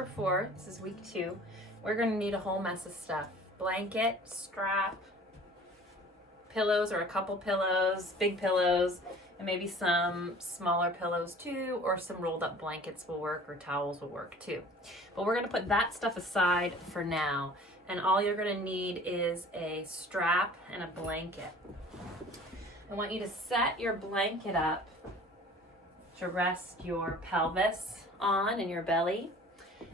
number 4. This is week 2. We're going to need a whole mess of stuff. Blanket, strap, pillows or a couple pillows, big pillows, and maybe some smaller pillows too, or some rolled up blankets will work, or towels will work too. But we're going to put that stuff aside for now, and all you're going to need is a strap and a blanket. I want you to set your blanket up to rest your pelvis on and your belly.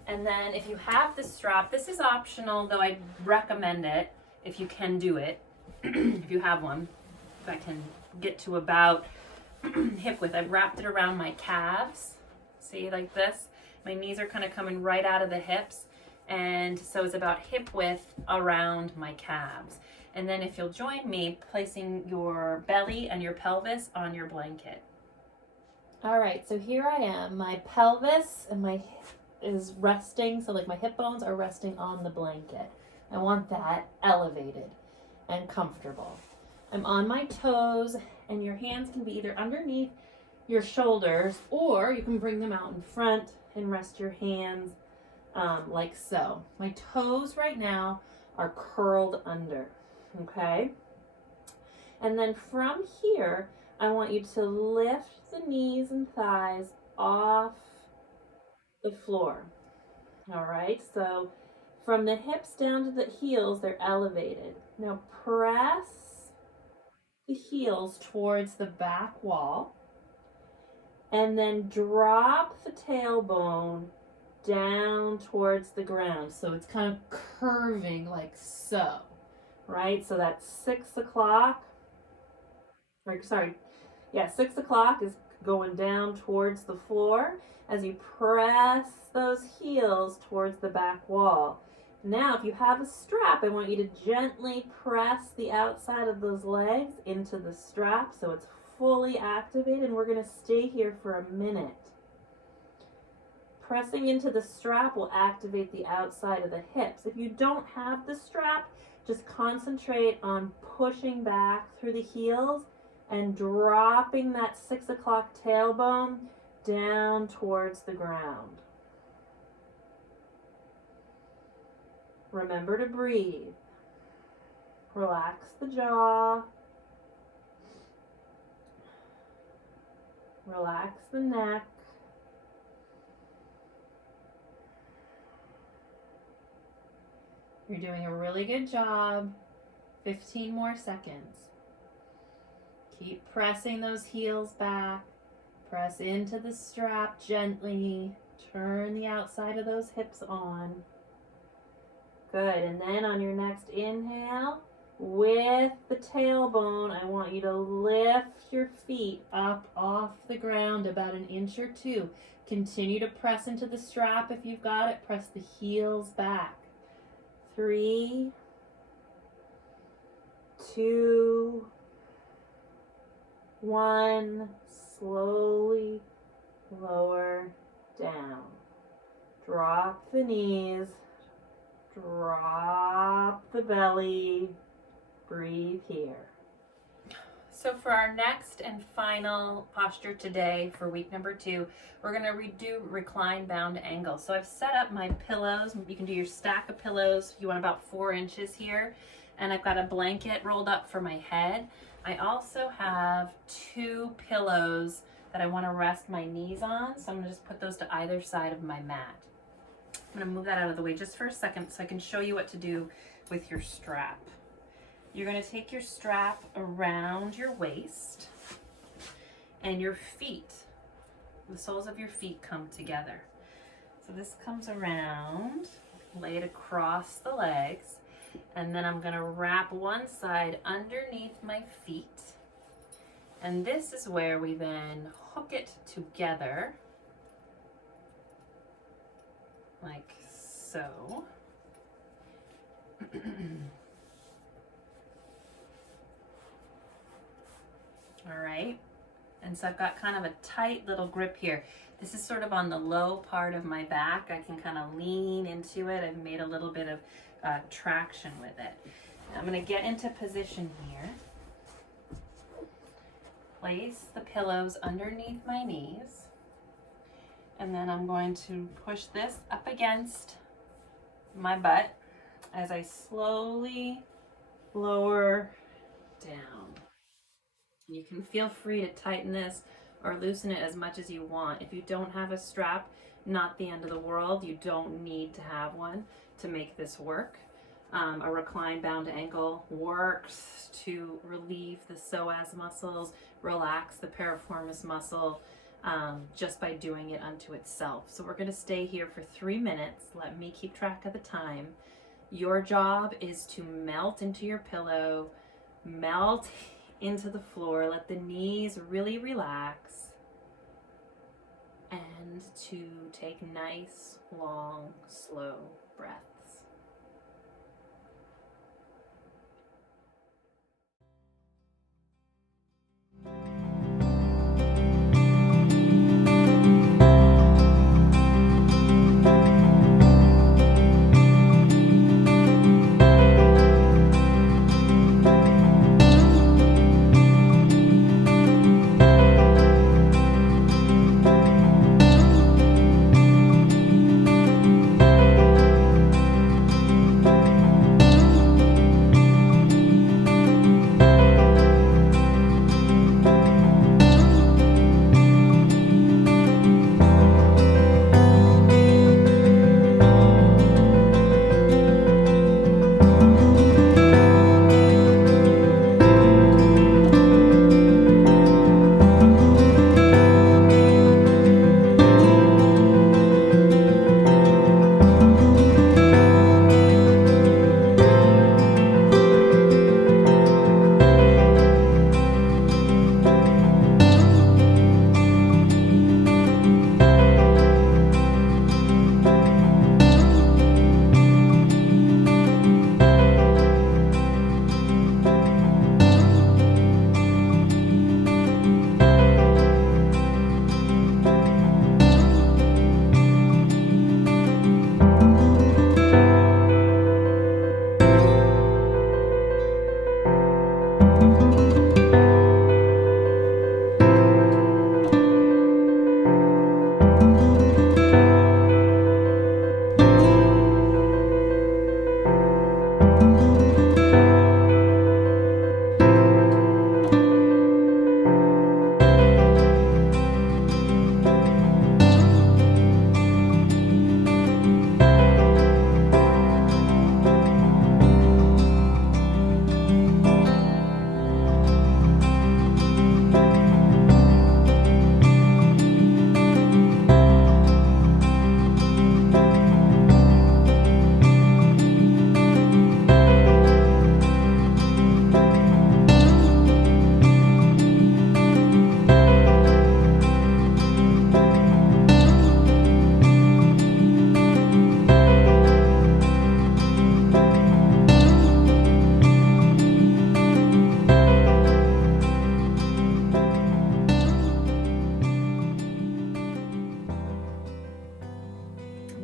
And then if you have the strap, this is optional, though I recommend it if you can do it. If you have one, I can get to about hip width. I've wrapped it around my calves. See, like this. My knees are kind of coming right out of the hips. And so it's about hip width around my calves. And then if you'll join me, placing your belly and your pelvis on your blanket. All right, so here I am. My pelvis and my is resting, so like my hip bones are resting on the blanket. I want that elevated and comfortable. I'm on my toes, and your hands can be either underneath your shoulders, or you can bring them out in front and rest your hands like so. My toes right now are curled under, okay? And then from here, I want you to lift the knees and thighs off the floor. All right, so from the hips down to the heels, they're elevated. Now press the heels towards the back wall, and then drop the tailbone down towards the ground. So it's kind of curving like so, right? So that's 6 o'clock, or sorry, yeah, 6 o'clock is going down towards the floor as you press those heels towards the back wall. Now, if you have a strap, I want you to gently press the outside of those legs into the strap so it's fully activated, and we're going to stay here for a minute. Pressing into the strap will activate the outside of the hips. If you don't have the strap, just concentrate on pushing back through the heels and dropping that 6 o'clock tailbone down towards the ground. Remember to breathe. Relax the jaw. Relax the neck. You're doing a really good job. 15 more seconds. Keep pressing those heels back. Press into the strap gently. Turn the outside of those hips on. Good, and then on your next inhale, with the tailbone, I want you to lift your feet up off the ground about 1 inch or 2. Continue to press into the strap if you've got it. Press the heels back. 3, 2, 1. Slowly lower down. Drop the knees. Drop the belly. Breathe here. So for our next and final posture today for week number 2, we're going to redo reclined bound angle. So I've set up my pillows. You can do your stack of pillows. You want about 4 inches here. And I've got a blanket rolled up for my head. I also have 2 pillows that I want to rest my knees on. So I'm going to just put those to either side of my mat. I'm going to move that out of the way just for a second so I can show you what to do with your strap. You're going to take your strap around your waist, and your feet, the soles of your feet come together. So this comes around, lay it across the legs, and then I'm going to wrap one side underneath my feet. And this is where we then hook it together, like so. All right, and so I've got kind of a tight little grip here. This is sort of on the low part of my back. I can kind of lean into it. I've made a little bit of traction with it. I'm going to get into position here. Place the pillows underneath my knees. And then I'm going to push this up against my butt as I slowly lower down. You can feel free to tighten this or loosen it as much as you want. If you don't have a strap, not the end of the world. You don't need to have one to make this work. A reclined bound ankle works to relieve the psoas muscles, relax the piriformis muscle, just by doing it unto itself. So we're going to stay here for 3 minutes. Let me keep track of the time. Your job is to melt into your pillow, melt into the floor, let the knees really relax, and to take nice, long, slow breaths.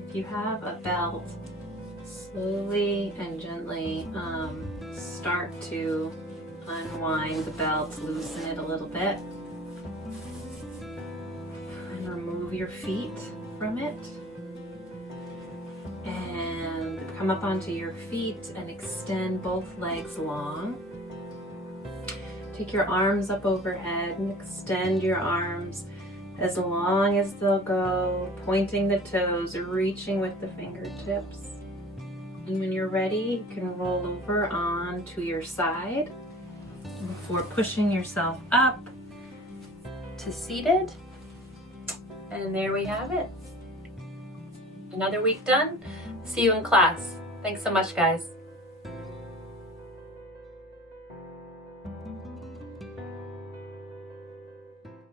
If you have a belt, slowly and gently start to unwind the belt, loosen it a little bit, and remove your feet from it. And come up onto your feet and extend both legs long. Take your arms up overhead and extend your arms as long as they'll go, pointing the toes, reaching with the fingertips. And when you're ready, you can roll over onto your side before pushing yourself up to seated. And there we have it. Another week done. See you in class. Thanks so much, guys.